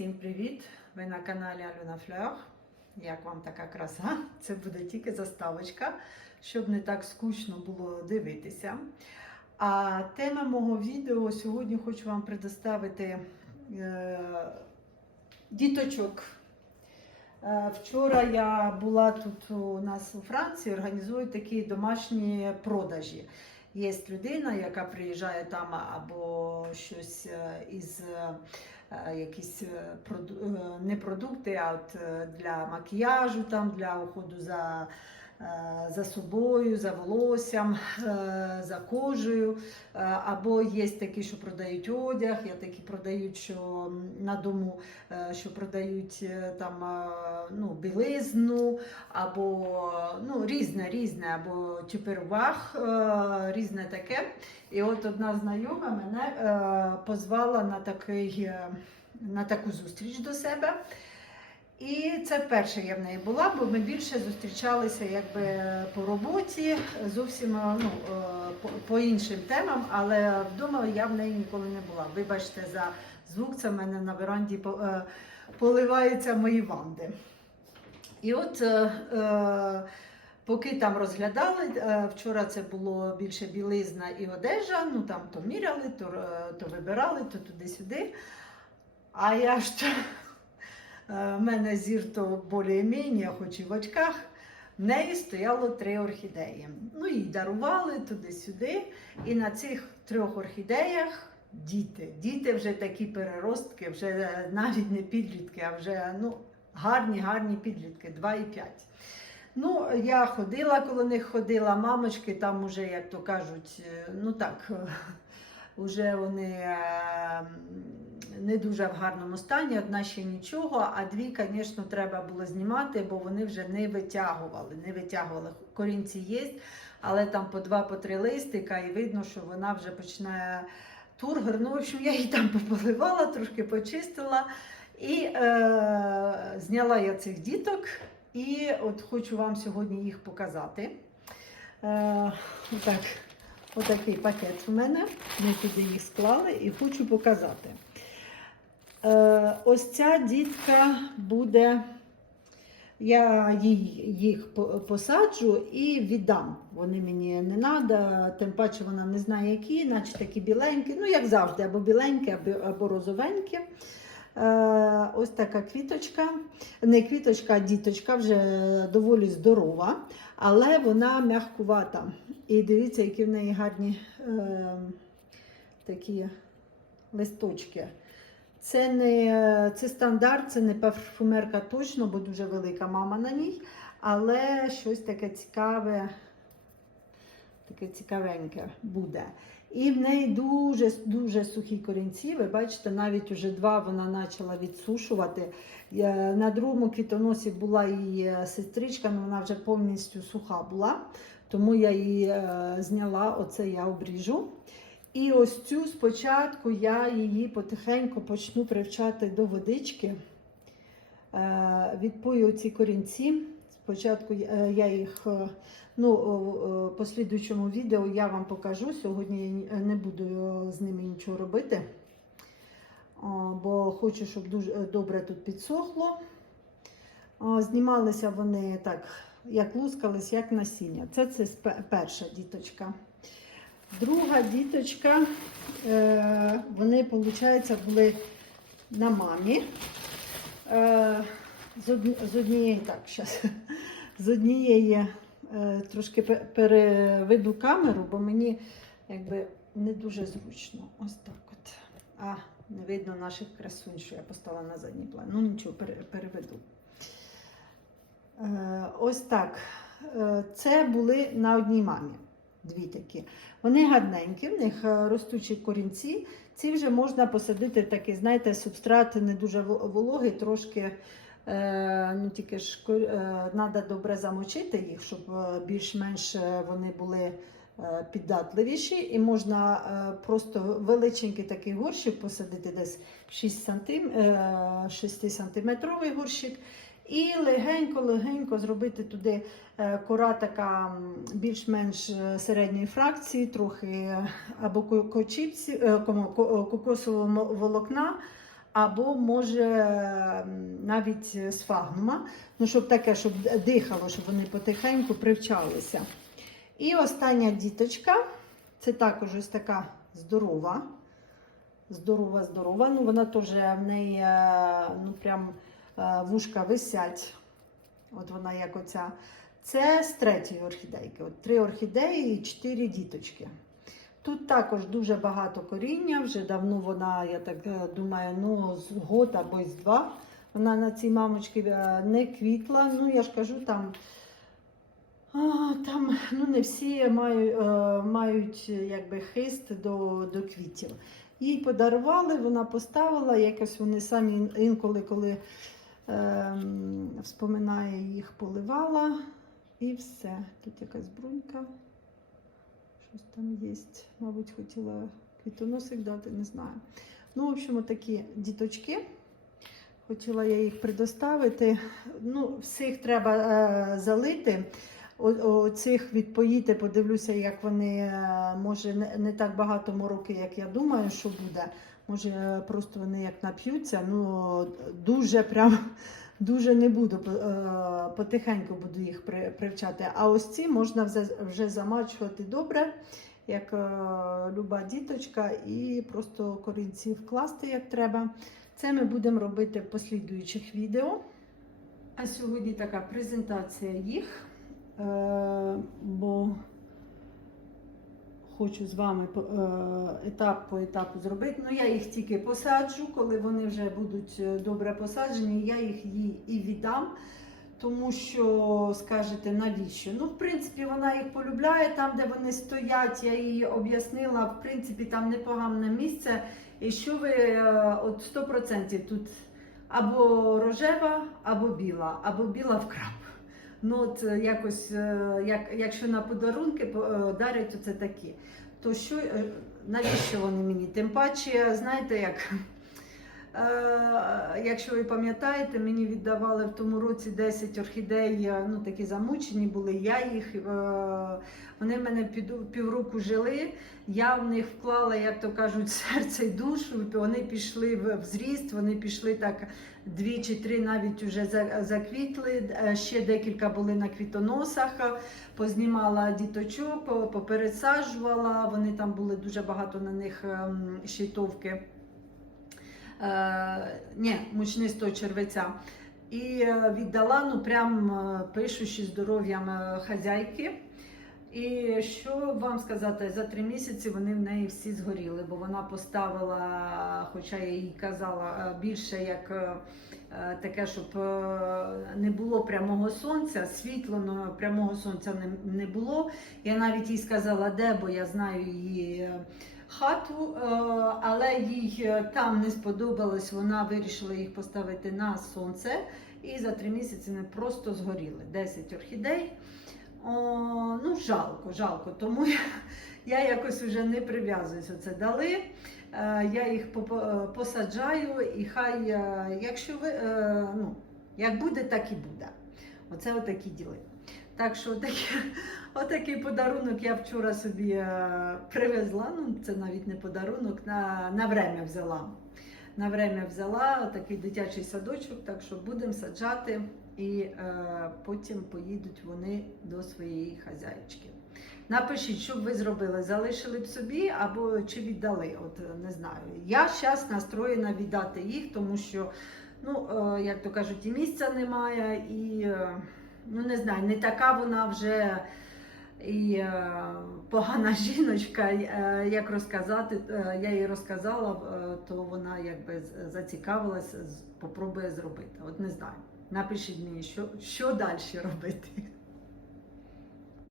Всім привіт! Ви на каналі Альона Флeur. Як вам така краса? Це буде тільки заставочка, щоб не так скучно було дивитися. А тема мого відео сьогодні хочу вам предоставити е, діточок. Е, Вчора я була тут у нас у Франції, організую такі домашні продажі. Є людина, яка приїжджає там або щось е, із е, якісь е, е, не продукти, а от е, для макіяжу, там, для уходу за, е, за собою, за волоссям, е, за кожею. Е, Або є такі, що продають одяг, є такі продають, що на дому, е, що продають е, там е, ну, білизну, або ну, різне, різне, або тюпервах, е, різне таке. І от одна знайома мене е, позвала на, такий, е, на таку зустріч до себе. І це перше я в неї була, бо ми більше зустрічалися якби по роботі, зовсім е, ну, е, по, іншим темам, але вдома я в неї ніколи не була. Вибачте за звук, це в мене на веранді е, поливаються мої ванди. І от поки там розглядали, вчора це було більше білизна і одежа, ну там то міряли, то, то вибирали, то туди-сюди. А я ж в мене зір то більш-менш, хоч і в очках. В неї стояло три орхідеї. Ну, їй дарували туди-сюди. І на цих трьох орхідеях діти. Діти вже такі переростки, вже навіть не підлітки, а вже ну, гарні, гарні підлітки, 2 і 5. Ну, я ходила, коли них ходила, мамочки там уже, як то кажуть, е, ну так, вже вони е, не дуже в гарному стані, одна ще нічого, а дві, звісно, треба було знімати, бо вони вже не витягували, не витягували. Корінці є, але там по два, по три листика, і видно, що вона вже починає тургор. Ну, в общем, я її там пополивала, трошки почистила. І е, зняла я цих діток, і от хочу вам сьогодні їх показати. Е, отак, отакий пакет у мене. Ми туди їх склали і хочу показати. Е, ось ця дітка буде. Я їй, їх посаджу і віддам. Вони мені не треба, тим паче вона не знає, які, наче такі біленькі, ну як завжди, або біленькі, або, розовенькі. Е, ось така квіточка. Не квіточка, а діточка вже доволі здорова, але вона м'ягкувата. І дивіться, які в неї гарні е, такі листочки. Це не це стандарт, це не парфумерка точно, бо дуже велика мама на ній. Але щось таке цікаве, таке цікавеньке буде. І в неї дуже дуже сухі корінці. Ви бачите, навіть уже два вона почала відсушувати. Е, На другому квітоносі була її е, сестричка, але вона вже повністю суха була. Тому я її е, зняла, оце я обріжу. І ось цю спочатку я її потихеньку почну привчати до водички. Е, Відпою ці корінці. Спочатку е, я їх, е, ну, по слідуючому відео я вам покажу. Сьогодні я не буду е, з ними нічого робити, бо хочу, щоб дуже добре тут підсохло. Знімалися вони так, як лускались, як насіння. Це, це перша діточка. Друга діточка, е, вони, виходить, були на мамі. Е, з, однієї, так, щас, з однієї е, трошки переведу камеру, бо мені якби не дуже зручно. Ось так от. А, не видно наших красунь, що я поставила на задній план. Ну нічого, переведу. Ось так. Це були на одній мамі. Дві такі. Вони гарненькі, в них е, ростучі корінці. Ці вже можна посадити такий, знаєте, субстрат не дуже вологий, трошки. Е, ну, тільки ж треба добре замочити їх, щоб е, більш-менш вони були піддатливіші. І можна просто величенький такий горщик посадити десь 6 сантим, е, 6 сантиметровий горщик. І легенько-легенько зробити туди е, кора така більш-менш е, середньої фракції, трохи або кокосового волокна, або може навіть сфагнума, ну щоб таке, щоб дихало, щоб вони потихеньку привчалися. І остання діточка, це також ось така здорова. Здорова, здорова. Ну, вона теж в неї е, ну, прям вушка висять. От вона як оця. Це з третьої орхідейки. От три орхідеї і чотири діточки. Тут також дуже багато коріння. Вже давно вона, я так е, думаю, ну, з год або з два. Вона на цій мамочці е, не квітла. Ну, я ж кажу, там, там ну, не всі мають, е, мають якби, хист до, до квітів. Їй подарували, вона поставила, якось вони самі інколи, коли ем, вспоминає, їх поливала. І все. Тут якась брунька. Щось там є. Мабуть, хотіла квітоносик дати, не знаю. Ну, в общем, такі діточки. Хотіла я їх предоставити. Ну, всіх треба е, залити. Оцих відпоїти, подивлюся, як вони, е, може, не так багато мороки, як я думаю, що буде. Може, е, просто вони як нап'ються. Ну, дуже прям дуже не буду, е, потихеньку буду їх при- привчати. А ось ці можна вже, замачувати добре, як е, люба діточка, і просто корінці вкласти як треба. Це ми будемо робити в послідуючих відео. А сьогодні така презентація їх, бо хочу з вами е, етап по етапу зробити. Ну, я їх тільки посаджу, коли вони вже будуть е, добре посаджені, я їх їй і віддам. Тому що скажете, навіщо? Ну, в принципі, вона їх полюбляє там, де вони стоять. Я їй об'яснила, в принципі, там непогане місце. І що ви е, от 100% тут або рожева, або біла, або біла в крап. Ну, от е, якось, е, як, якщо на подарунки дарять, то це такі, то що, е, навіщо вони мені? Тим паче, знаєте, як. Е, якщо ви пам'ятаєте, мені віддавали в тому році 10 орхідей, ну такі замучені були. Я їх, е, вони в мене півроку жили. Я в них вклала, як то кажуть, серце і душу. Вони пішли в, зріст, вони пішли так дві чи три навіть за- заквітли. Е, Ще декілька були на квітоносах. Познімала діточок, по- попересаджувала. Вони там були дуже багато на них ем, щитовки. Е, ні, мучнистого червеця. І е, віддала, ну прям е, пишучи здоров'ям хазяйки. І що вам сказати, за три місяці вони в неї всі згоріли, бо вона поставила, хоча я їй казала, більше як таке, щоб не було прямого сонця, світло, прямого сонця не, було. Я навіть їй сказала, де, бо я знаю її хату, е, але їй е, там не сподобалось, вона вирішила їх поставити на сонце. І за три місяці вони просто згоріли. 10 орхідей. О, ну, жалко, жалко. Тому я, я якось вже не прив'язуюся. Це дали. Е, я їх посаджаю, і хай, якщо ви, ну, як буде, так і буде. Оце отакі діли. Так що отакий, отакий подарунок я вчора собі е, привезла. Ну, це навіть не подарунок, на, на время взяла. На время взяла такий дитячий садочок, так що будемо саджати і е, потім поїдуть вони до своєї хазяїчки. Напишіть, що б ви зробили, залишили б собі або чи віддали. От е, не знаю. Я зараз настроєна віддати їх, тому що, ну, е, як то кажуть, і місця немає, і е, ну не знаю, не така вона вже і е, погана жіночка, е, як розказати, е, я їй розказала, е, то вона якби з- зацікавилася, з- попробує зробити. От не знаю. Напишіть мені, що, що далі робити.